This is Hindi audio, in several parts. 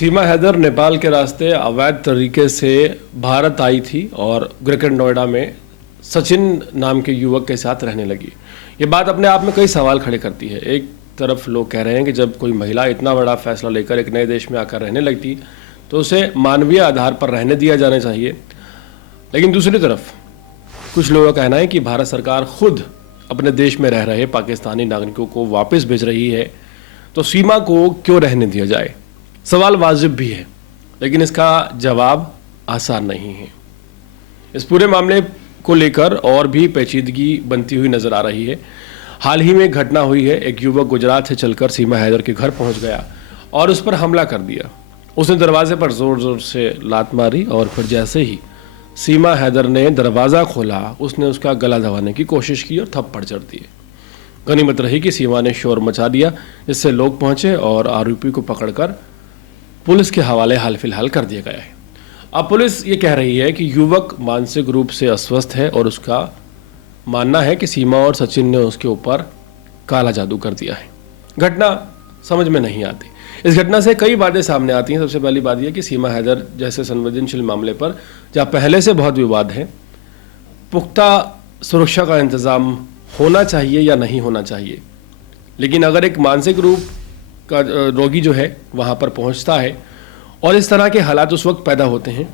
सीमा हैदर नेपाल के रास्ते अवैध तरीके से भारत आई थी और ग्रेटर नोएडा में सचिन नाम के युवक के साथ रहने लगी। ये बात अपने आप में कई सवाल खड़े करती है। एक तरफ लोग कह रहे हैं कि जब कोई महिला इतना बड़ा फैसला लेकर एक नए देश में आकर रहने लगती तो उसे मानवीय आधार पर रहने दिया जाना चाहिए, लेकिन दूसरी तरफ कुछ लोगों का कहना है कि भारत सरकार खुद अपने देश में रह रहे पाकिस्तानी नागरिकों को वापस भेज रही है, तो सीमा को क्यों रहने दिया जाए। सवाल वाजिब भी है, लेकिन इसका जवाब आसान नहीं है। इस पूरे मामले को लेकर और भी पेचीदगी बनती हुई नजर आ रही है। हाल ही में एक घटना हुई है। एक युवक गुजरात से चलकर सीमा हैदर के घर पहुंच गया और उस पर हमला कर दिया। उसने दरवाजे पर जोर जोर से लात मारी और फिर जैसे ही सीमा हैदर ने दरवाज़ा खोला, उसने उसका गला दबाने की कोशिश की और थप्पड़ जड़ दिए। गनीमत रही कि सीमा ने शोर मचा दिया, जिससे लोग पहुंचे और आरोपी को पकड़कर पुलिस के हवाले हाल फिलहाल कर दिया गया है। अब पुलिस ये कह रही है कि युवक मानसिक रूप से अस्वस्थ है और उसका मानना है कि सीमा और सचिन ने उसके ऊपर काला जादू कर दिया है। घटना समझ में नहीं आती। इस घटना से कई बातें सामने आती हैं। सबसे पहली बात यह कि सीमा हैदर जैसे संवेदनशील मामले पर जहाँ पहले से बहुत विवाद है, पुख्ता सुरक्षा का इंतज़ाम होना चाहिए या नहीं होना चाहिए। लेकिन अगर एक मानसिक रूप का रोगी जो है वहाँ पर पहुँचता है और इस तरह के हालात उस वक्त पैदा होते हैं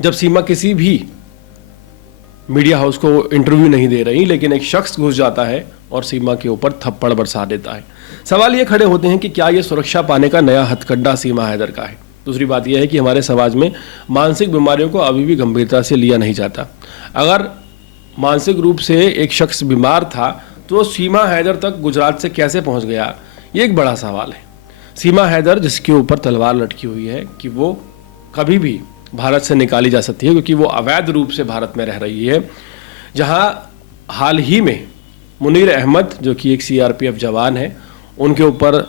जब सीमा किसी भी मीडिया हाउस को इंटरव्यू नहीं दे रही, लेकिन एक शख्स घुस जाता है और सीमा के ऊपर थप्पड़ बरसा देता है। सवाल ये खड़े होते हैं कि क्या ये सुरक्षा पाने का नया हथकंडा सीमा हैदर का है। दूसरी बात यह है कि हमारे समाज में मानसिक बीमारियों को अभी भी गंभीरता से लिया नहीं जाता। अगर मानसिक रूप से एक शख्स बीमार था तो सीमा हैदर तक गुजरात से कैसे पहुंच गया, ये एक बड़ा सवाल है। सीमा हैदर जिसके ऊपर तलवार लटकी हुई है कि वो कभी भी भारत से निकाली जा सकती है, क्योंकि वो अवैध रूप से भारत में रह रही है। जहां हाल ही में मुनीर अहमद जो कि एक सीआरपीएफ जवान है, उनके ऊपर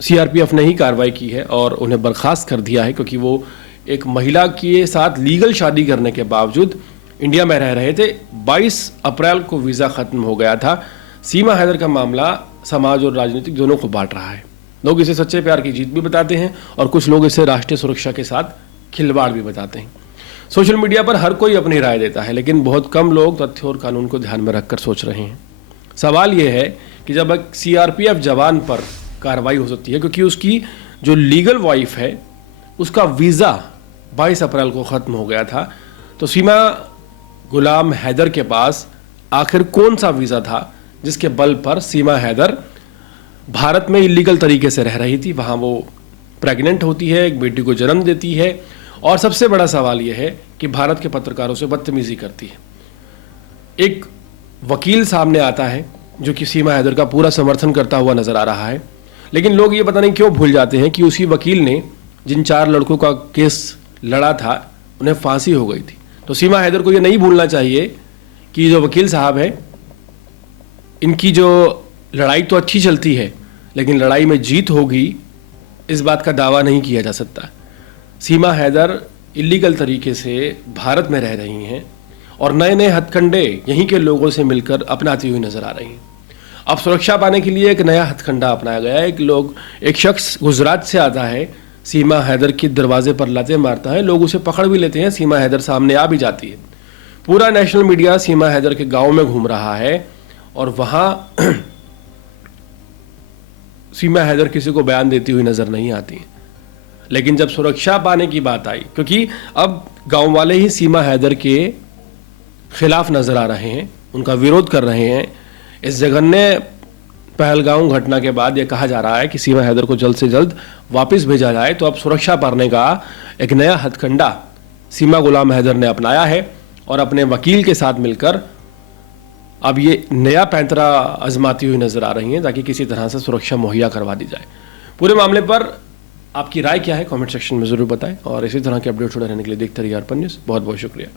सीआरपीएफ ने ही कार्रवाई की है और उन्हें बर्खास्त कर दिया है, क्योंकि वो एक महिला के साथ लीगल शादी करने के बावजूद इंडिया में रह रहे थे। 22 अप्रैल को वीज़ा ख़त्म हो गया था। सीमा हैदर का मामला समाज और राजनीतिक दोनों को बांट रहा है। लोग इसे सच्चे प्यार की जीत भी बताते हैं और कुछ लोग इसे राष्ट्रीय सुरक्षा के साथ खिलवाड़ भी बताते हैं। सोशल मीडिया पर हर कोई अपनी राय देता है, लेकिन बहुत कम लोग तथ्य और कानून को ध्यान में रखकर सोच रहे हैं। सवाल यह है कि जब एक सीआरपीएफ जवान पर कार्रवाई हो सकती है, क्योंकि उसकी जो लीगल वाइफ है उसका वीज़ा 22 अप्रैल को ख़त्म हो गया था, तो सीमा गुलाम हैदर के पास आखिर कौन सा वीज़ा था जिसके बल पर सीमा हैदर भारत में इलीगल तरीके से रह रही थी। वहाँ वो प्रेग्नेंट होती है, एक बेटी को जन्म देती है और सबसे बड़ा सवाल यह है कि भारत के पत्रकारों से बदतमीजी करती है। एक वकील सामने आता है जो कि सीमा हैदर का पूरा समर्थन करता हुआ नजर आ रहा है, लेकिन लोग ये पता नहीं क्यों भूल जाते हैं कि उसी वकील ने जिन 4 लड़कों का केस लड़ा था उन्हें फांसी हो गई थी। तो सीमा हैदर को ये नहीं भूलना चाहिए कि जो वकील साहब है, इनकी जो लड़ाई तो अच्छी चलती है, लेकिन लड़ाई में जीत होगी इस बात का दावा नहीं किया जा सकता। सीमा हैदर इलीगल तरीके से भारत में रह रही हैं और नए नए हथकंडे यहीं के लोगों से मिलकर अपनाती हुई नजर आ रही हैं। अब सुरक्षा पाने के लिए एक नया हथकंडा अपनाया गया है। एक शख्स गुजरात से आता है, सीमा हैदर के दरवाजे पर लाते मारता है, लोग उसे पकड़ भी लेते हैं, सीमा हैदर सामने आ भी जाती है। पूरा नेशनल मीडिया सीमा हैदर के गाँव में घूम रहा है और वहाँ सीमा हैदर किसी को बयान देती हुई नजर नहीं आती। लेकिन जब सुरक्षा पाने की बात आई, क्योंकि अब गांव वाले ही सीमा हैदर के खिलाफ नजर आ रहे हैं, उनका विरोध कर रहे हैं। इस जघन्य पहलगाम घटना के बाद यह कहा जा रहा है कि सीमा हैदर को जल्द से जल्द वापस भेजा जाए। तो अब सुरक्षा पाने का एक नया हथकंडा सीमा गुलाम हैदर ने अपनाया है और अपने वकील के साथ मिलकर अब ये नया पैंतरा आजमाती हुई नजर आ रही हैं, ताकि किसी तरह से सुरक्षा मुहैया करवा दी जाए। पूरे मामले पर आपकी राय क्या है, कमेंट सेक्शन में ज़रूर बताएं और इसी तरह के अपडेट जुड़े रहने के लिए देखते रहिए अर्पण न्यूज़। बहुत बहुत शुक्रिया।